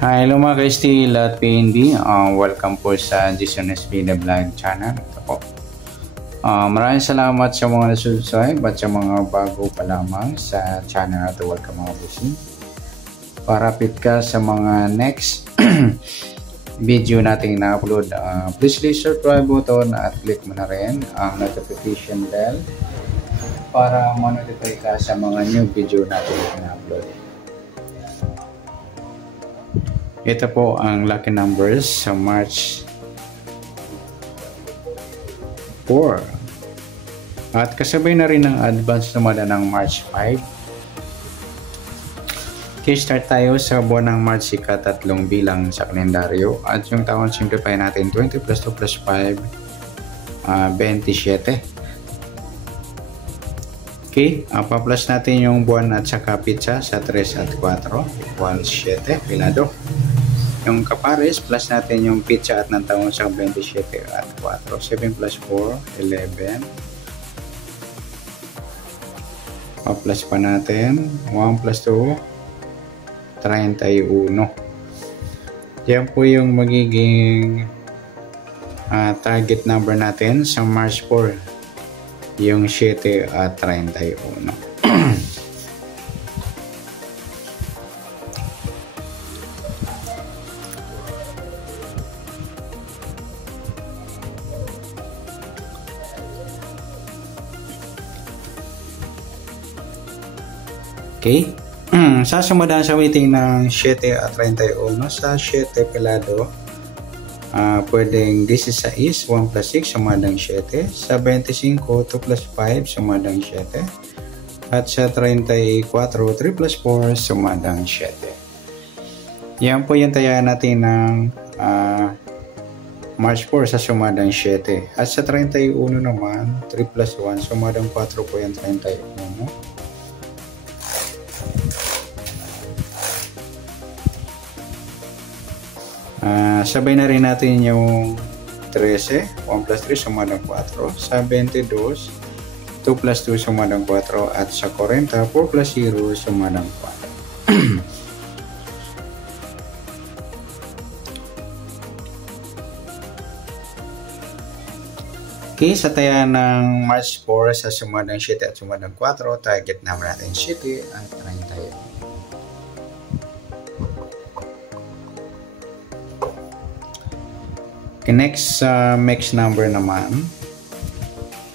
Hi, hello mga ka-STL at PND. Welcome po sa Jason SB The Vlog channel. Ito po. Maraming salamat sa mga nasusubscribe at sa mga bago pa lamang sa channel at welcome mga busing. Para update ka sa mga next video nating na-upload, please click subscribe button at click mo na rin ang notification bell para ma-notify ka sa mga new video natin na-upload. Ito po ang lucky numbers sa March 4. At kasabay na rin ang advance sumada ng March 5. Okay, start tayo sa buwan ng March, ikatatlong bilang sa kalendaryo. At yung taon, simplify natin 20 plus 2 plus 5, 27. Okay, pa-plus natin yung buwan at saka pitsa sa 3 at 4 equals 7, pilado. Yung kapares, plus natin yung pitsa at ng taon sa 27 at 4. 7 plus 4, 11. Pa-plus pa natin. 1 plus 2, 31. Yan po yung magiging target number natin sa March 4. Yung 7 at 31. Okay. Sasumadahan sa weighting ng 7 at 31 sa 7 pelado. Pwedeng 16, 1 plus 6 sumadang 7. Sa 25, 2 plus 5 sumadang 7. At sa 34, 3 plus 4 sumadang 7. Yan po yung tayaan natin ng March 4 sa sumadang 7. At sa 31 naman, 3 plus 1 sumadang 4 po yung 31. Sabay na rin natin yung 13, 1 plus 3 sumadang 4, sa 22, 2 plus 2 sumadang 4, at sa 40, 4 plus 0 sumadang 4. Okay, sa taya ng March 4 sa sumadang 7 at sumadang 4, target number natin 7 at 31. Okay, next mix number naman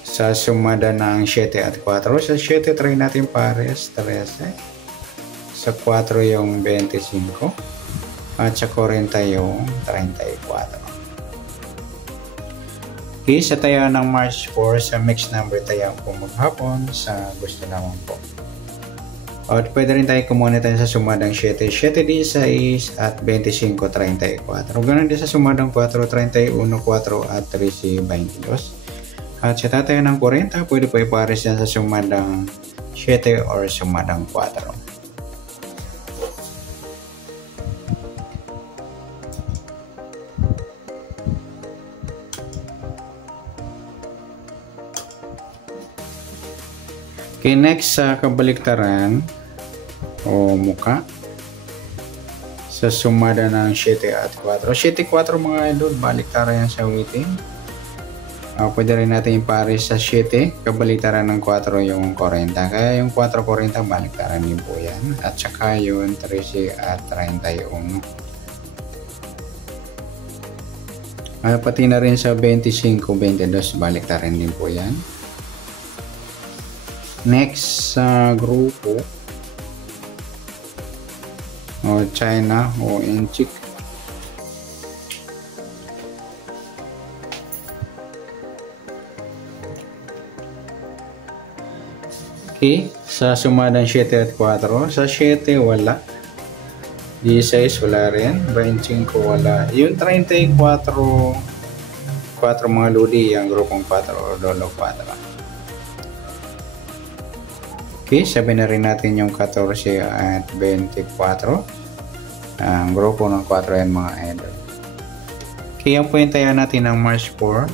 sa sumada ng 7 at 4. Sa 7 try natin pares 13, sa 4 yung 25, at sa 40 yung 34. Okay, sa taya ng March 4 sa mix number tayo po maghapon sa gusto naman po. At pwede rin tayo kumuha tayo sa sumadang 7, 7-16 at 25-34. Ganun din sa sumadang 4, 31, 4 at 13-22. At sa tatayo ng 40, pwede po ipares yan sa sumadang 7 or sumadang 4. Okay, next sa kabaliktaran o muka sa sumada ng 7 at 4. 7-4 mga idol, baliktaran yan sa weighting. Pwede rin natin ipares sa 7, kabaliktaran ng 4 yung 40. Kaya yung 4-40 baliktaran din po yan. At saka yung 13 at 31. Pati na rin sa 25-22 baliktaran din po yan. Next sa grupo o China o Inchik. Okay, sa sumadang 7 at 4. Sa 7 wala. 16 wala rin. 25 wala. Yung 34 4 mga lodi, yung grupong 4 o lolo 4. Okay, sabi na rin natin yung 14 at 24. Ang grupo ng 4 yan mga idol. Okay, yan po yung taya natin ng March 4.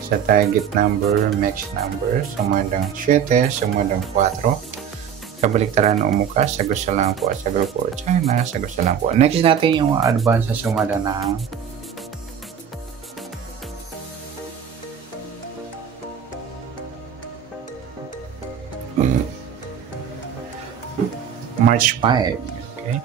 Sa target number, max number, sumadang 7, sumadang 4. Kabaliktaran o muka, sa gusto lang po. Sa grupo China, sa gusto lang po. Next natin yung advance sa sumada ng March 5. Okay.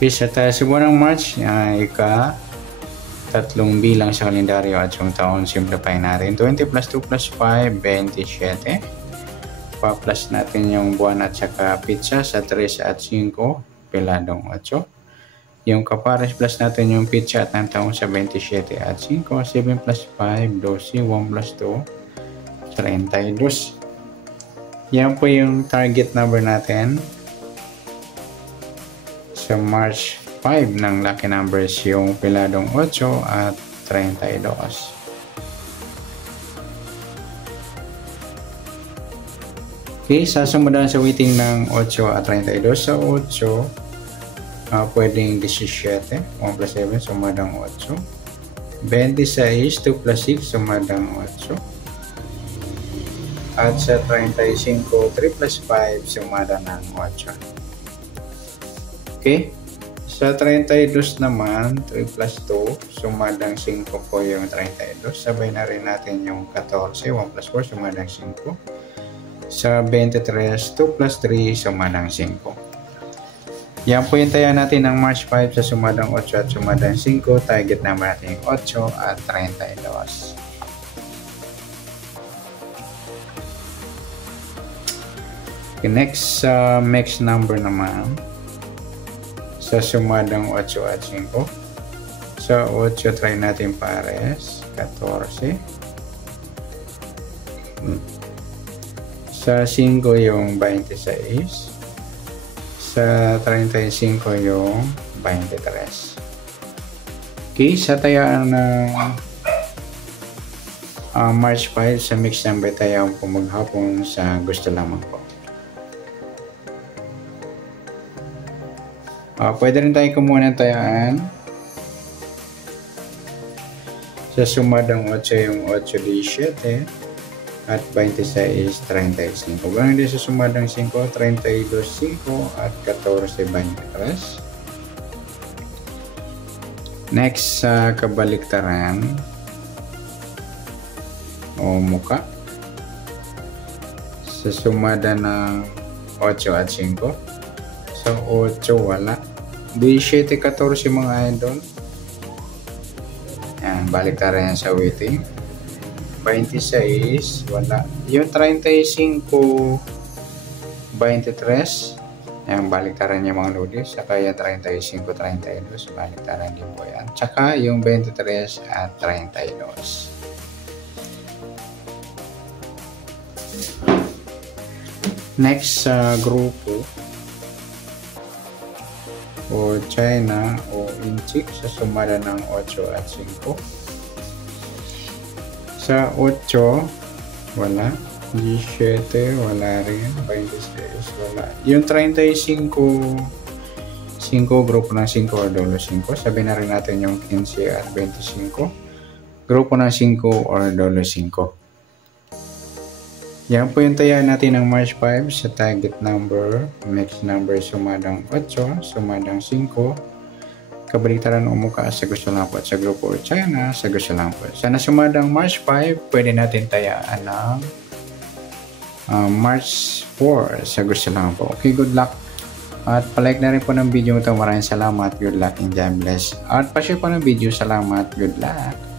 Sa buwan ng March, tatlong bilang sa kalendaryo at yung taon, simplify natin. 20 plus 2 plus 5, 27. Pa-plus natin yung buwan at saka pizza sa 3 at 5, peladong 8. Yung kapares plus natin yung pizza at ng taon sa 27 at 5, 7 plus 5, 12, 1 plus 2, 32. Yan po yung target number natin sa March 5 ng lucky numbers, yung peladong 8 at 32. Okay, sasamudan sa weighting ng 8 at 32. Sa 8, pwedeng 17, 1 plus 7, sumadang 8. 26, 2 plus 6, sumadang 8. At sa 35, 3 plus 5, sumadang ng 8. Okay, sa 32 naman, 3 plus 2, sumadang 5 po yung 32. Sabay na rin natin yung 14, 1 plus 4, sumadang 5. Sa 23, 2 plus 3, sumadang 5. Yan po yung taya natin ng March 5 sa sumadang 8 at sumadang 5. Target naman natin yung 8 at 32. Okay, next, mixed number naman. Sa sumadang 8 at 5. Sa 8, try natin pares. 14. Sa 5 yung 26. Sa 35 yung 23. Okay, sa tayaan ng March 5 sa mixed number tayaan po maghapon sa gusto lamang po. Pwede rin tayo kumuha ng tayaan. Sa sumadang 8 yung 8, 17 at 26, 35. Ganun din sa sumadang 5, 32, 5 at 14, 23. Next, sa kabaliktaran o muka. Sa sumada ng 8 at 5. Sa 8, wala. 17, 14 mga idol. Yan, baliktaran yan sa weighting. 26, wala. Yung 35, 23. Yan, baliktaran yung mga lodi. Saka yung 35, 32. Baliktaran din po yan. Saka yung 23 at 32. Next sa grupo o China o Inchik sa sumada ng 8 at 5. Sa 8, wala. 17, wala rin. 26, wala. Yung 35, 5, grupo ng 5 or dolo 5. Sabi na rin natin yung 15 at 25. Grupo ng 5 or dolo 5. Yan po yung taya natin ng March 5 sa target number, mixed number, sumadang 8, sumadang 5. Kabaliktaran o muka sa gusto lang po at sa grupo China sa gusto lang po. Sana sumadang March 5, pwede natin tayaan ng March 4 sa gusto lang po. Okay, good luck. At palike na rin po ng video ito. Maraming salamat. Good luck and God bless. At pa-share po ng video. Salamat. Good luck.